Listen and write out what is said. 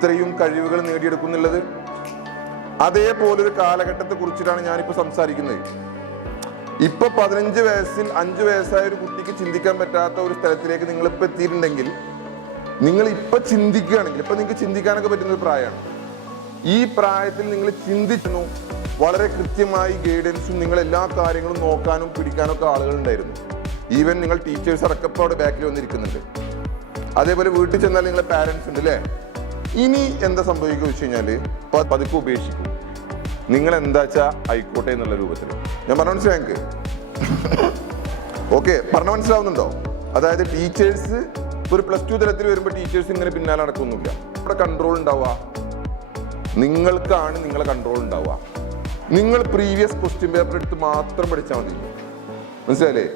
ഇത്രയും കഴിവുകൾ നേടിയെടുക്കുന്നുള്ളത്? അതേപോലൊരു കാലഘട്ടത്തെ കുറിച്ചിട്ടാണ് ഞാനിപ്പോൾ സംസാരിക്കുന്നത്. ഇപ്പൊ 15 വയസ്സിൽ 5 വയസ്സായ ഒരു കുട്ടിക്ക് ചിന്തിക്കാൻ പറ്റാത്ത ഒരു സ്ഥലത്തിലേക്ക് നിങ്ങൾ ഇപ്പൊ എത്തിയിട്ടുണ്ടെങ്കിൽ, നിങ്ങൾ ഇപ്പൊ ചിന്തിക്കുകയാണെങ്കിൽ, ഇപ്പൊ നിങ്ങൾക്ക് ചിന്തിക്കാനൊക്കെ പറ്റുന്ന ഒരു പ്രായമാണ്. ഈ പ്രായത്തിൽ നിങ്ങൾ ചിന്തിച്ചു, വളരെ കൃത്യമായി ഗൈഡൻസും നിങ്ങൾ എല്ലാ കാര്യങ്ങളും നോക്കാനും പിടിക്കാനും ഒക്കെ ആളുകൾ ഉണ്ടായിരുന്നു. ഈവൻ നിങ്ങൾ ടീച്ചേഴ്സ് അടക്കപ്പോൾ അവിടെ ബാക്കിൽ വന്നിരിക്കുന്നുണ്ട്. അതേപോലെ വീട്ടിൽ ചെന്നാൽ നിങ്ങളെ പാരൻസ് ഉണ്ട് അല്ലേ? ഇനി എന്താ സംഭവിക്കുക വെച്ച് കഴിഞ്ഞാല് പതുക്കെ ഉപേക്ഷിക്കും. നിങ്ങൾ എന്താ വെച്ചാ ആയിക്കോട്ടെ എന്നുള്ള രൂപത്തിൽ. ഞാൻ പറഞ്ഞ മനസ്സിലാക്കി? ഓക്കെ, പറഞ്ഞ മനസ്സിലാവുന്നുണ്ടോ? അതായത് ടീച്ചേഴ്സ് ഒരു +2 തലത്തിൽ വരുമ്പോൾ ടീച്ചേഴ്സ് ഇങ്ങനെ പിന്നാലെ നടക്കൊന്നുമില്ല. അവിടെ കൺട്രോൾ ഉണ്ടാവുക നിങ്ങൾക്കാണ്. നിങ്ങളെ കൺട്രോൾ ഉണ്ടാവുക. നിങ്ങൾ പ്രീവിയസ് ക്വസ്റ്റ്യൻ പേപ്പർ എടുത്ത് മാത്രം പഠിച്ചാൽ മതി. മനസ്സിലായില്ലേ?